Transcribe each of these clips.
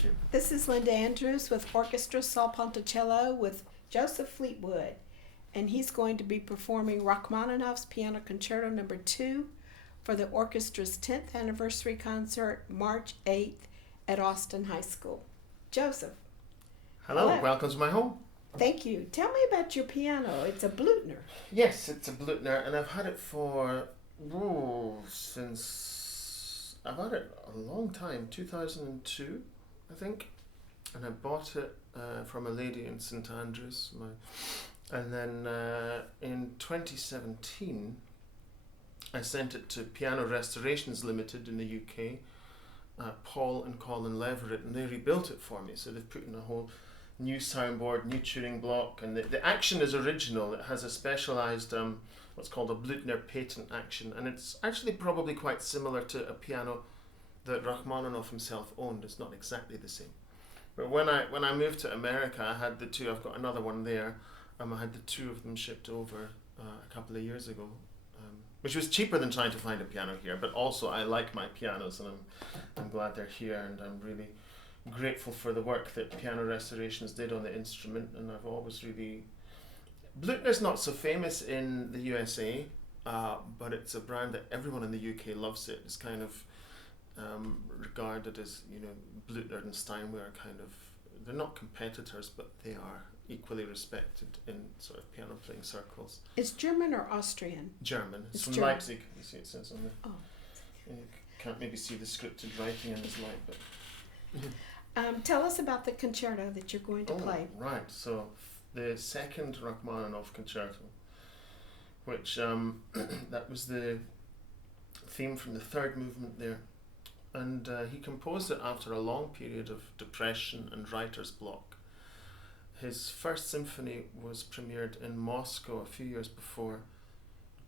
Thank you. This is Linda Andrews with Orchestra Sul Ponticello with Joseph Fleetwood, and he's going to be performing Rachmaninoff's Piano Concerto No. 2 for the orchestra's 10th anniversary concert, March 8th at Austin High School. Joseph. Hello, welcome to my home. Thank you. Tell me about your piano. It's a Blüthner. Yes, it's a Blüthner, and I've had it for since I've had it a long time, 2002, I think, and I bought it from a lady in St Andrews, and then in 2017 I sent it to Piano Restorations Limited in the UK, Paul and Colin Leverett, and they rebuilt it for me. So they've put in a whole new soundboard, new tuning block, and the action is original. It has a specialised what's called a Blüthner patent action, and it's actually probably quite similar to a piano that Rachmaninoff himself owned. It's not exactly the same. But when I moved to America, I had the two. I've got another one there. I had the two of them shipped over a couple of years ago, which was cheaper than trying to find a piano here. But also, I like my pianos, and I'm glad they're here, and I'm really grateful for the work that Piano Restorations did on the instrument. And I've always really... Blüthner's not so famous in the USA, but it's a brand that everyone in the UK loves it. It's kind of regarded as, Blüthner and Steinway are kind of, they're not competitors, but they are equally respected in sort of piano playing circles. It's German or Austrian? German. It's from German. Leipzig. You see it says on the... Oh. You can't maybe see the scripted writing in this light, but... Tell us about the concerto that you're going to play. Right, so the second Rachmaninoff concerto, which that was the theme from the third movement there, and he composed it after a long period of depression and writer's block. His first symphony was premiered in Moscow a few years before.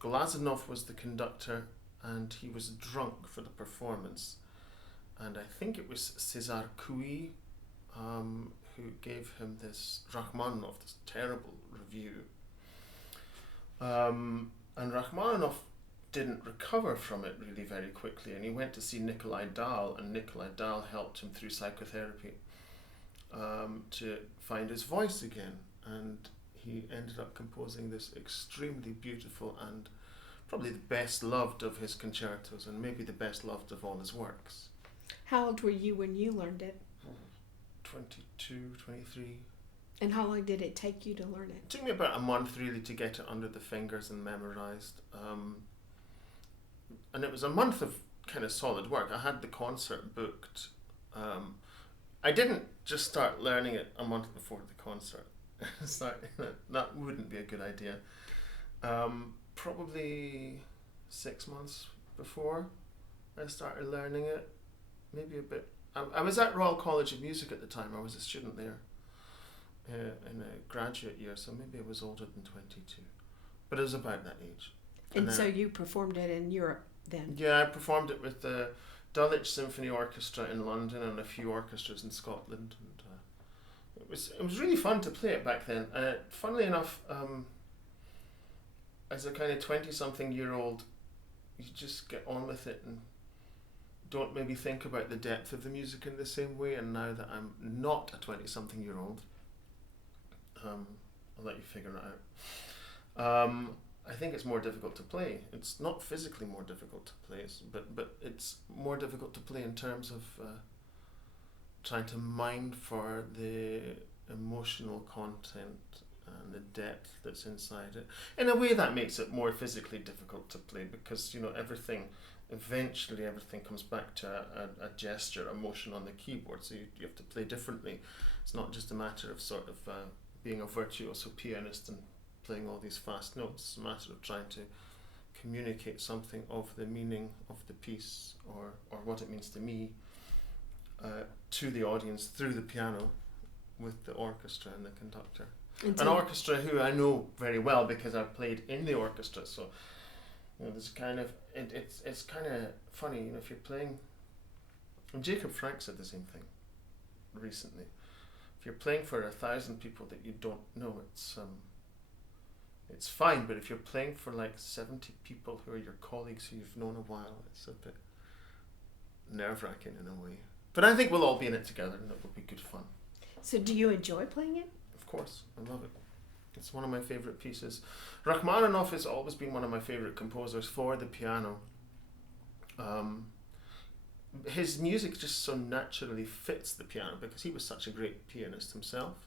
Glazunov was the conductor, and he was drunk for the performance. And I think it was César Cui who gave him this Rachmaninoff, this terrible review. And Rachmaninoff didn't recover from it really very quickly, and he went to see Nikolai Dahl, and Nikolai Dahl helped him through psychotherapy to find his voice again. And he ended up composing this extremely beautiful and probably the best loved of his concertos, and maybe the best loved of all his works. How old were you when you learned it? 22, 23. And how long did it take you to learn it? It took me about a month really to get it under the fingers and memorised. And it was a month of kind of solid work. I had the concert booked. I didn't just start learning it a month before the concert. That wouldn't be a good idea. Probably 6 months before I started learning it. Maybe a bit. I was at Royal College of Music at the time. I was a student there in a graduate year, so maybe I was older than 22. But it was about that age. And so you performed it in Europe then? Yeah, I performed it with the Dulwich Symphony Orchestra in London and a few orchestras in Scotland. And it was really fun to play it back then. Funnily enough, as a kind of 20-something-year-old, you just get on with it and don't maybe think about the depth of the music in the same way. And now that I'm not a 20-something-year-old, I'll let you figure it out. I think it's more difficult to play. It's not physically more difficult to play, but it's more difficult to play in terms of trying to mind for the emotional content and the depth that's inside it. In a way, that makes it more physically difficult to play because eventually everything comes back to a gesture, a motion on the keyboard, so you have to play differently. It's not just a matter of sort of being a virtuoso pianist and playing all these fast notes. It's a matter of trying to communicate something of the meaning of the piece or what it means to me to the audience through the piano with the orchestra and the conductor. An orchestra who I know very well because I've played in the orchestra, so there's kind of it's kind of funny, if you're playing. And Jacob Frank said the same thing recently. If you're playing for 1,000 people that you don't know, it's fine. But if you're playing for like 70 people who are your colleagues who you've known a while, it's a bit nerve-wracking in a way. But I think we'll all be in it together, and it will be good fun. So do you enjoy playing it? Of course, I love it. It's one of my favourite pieces. Rachmaninoff has always been one of my favourite composers for the piano. His music just so naturally fits the piano because he was such a great pianist himself.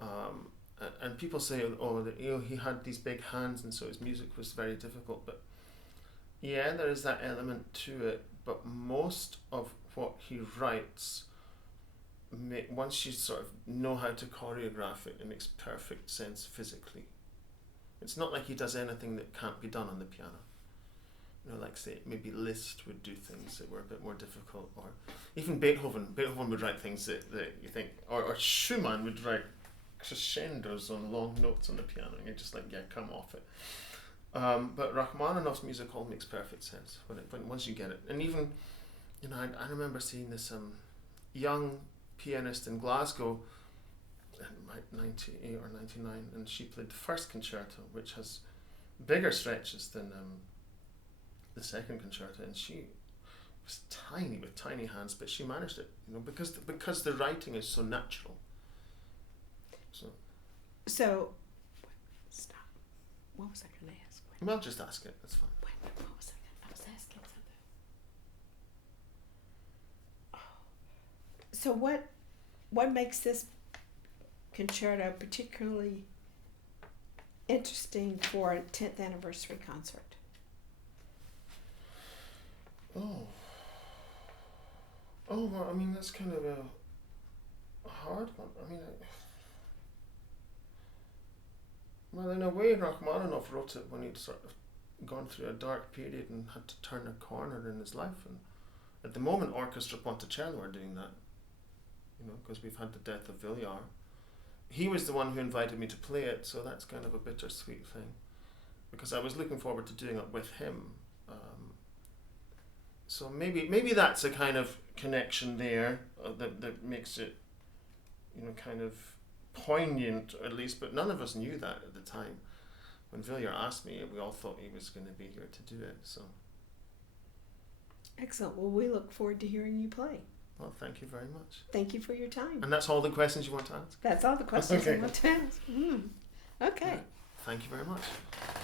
And people say, that he had these big hands and so his music was very difficult. But yeah, there is that element to it. But most of what he writes, once you sort of know how to choreograph it, it makes perfect sense physically. It's not like he does anything that can't be done on the piano. Like say maybe Liszt would do things that were a bit more difficult, or even Beethoven. Beethoven would write things that you think, or Schumann would write crescendos on long notes on the piano, and you're just like, yeah, come off it. But Rachmaninoff's music all makes perfect sense when once you get it. And even, I remember seeing this young pianist in Glasgow, in 98 or 99, and she played the first concerto, which has bigger stretches than the second concerto, and she was tiny with tiny hands, but she managed it, because the writing is so natural. So stop. What was I going to ask? Well, just ask it. That's fine. What was I was asking something. Oh. So what makes this concerto particularly interesting for a 10th anniversary concert? Well, I mean, that's kind of a hard one. I mean, well, in a way, Rachmaninoff wrote it when he'd sort of gone through a dark period and had to turn a corner in his life. And at the moment, Orchestra Ponticello are doing that, because we've had the death of Villar. He was the one who invited me to play it, so that's kind of a bittersweet thing, because I was looking forward to doing it with him. So maybe that's a kind of connection there that makes it, kind of poignant at least. But none of us knew that at the time. When Villar asked me, we all thought he was going to be here to do it. So. Excellent. Well, we look forward to hearing you play. Well, thank you very much. Thank you for your time. And that's all the questions you want to ask? That's all the questions Okay. I want to ask. Okay. Thank you very much.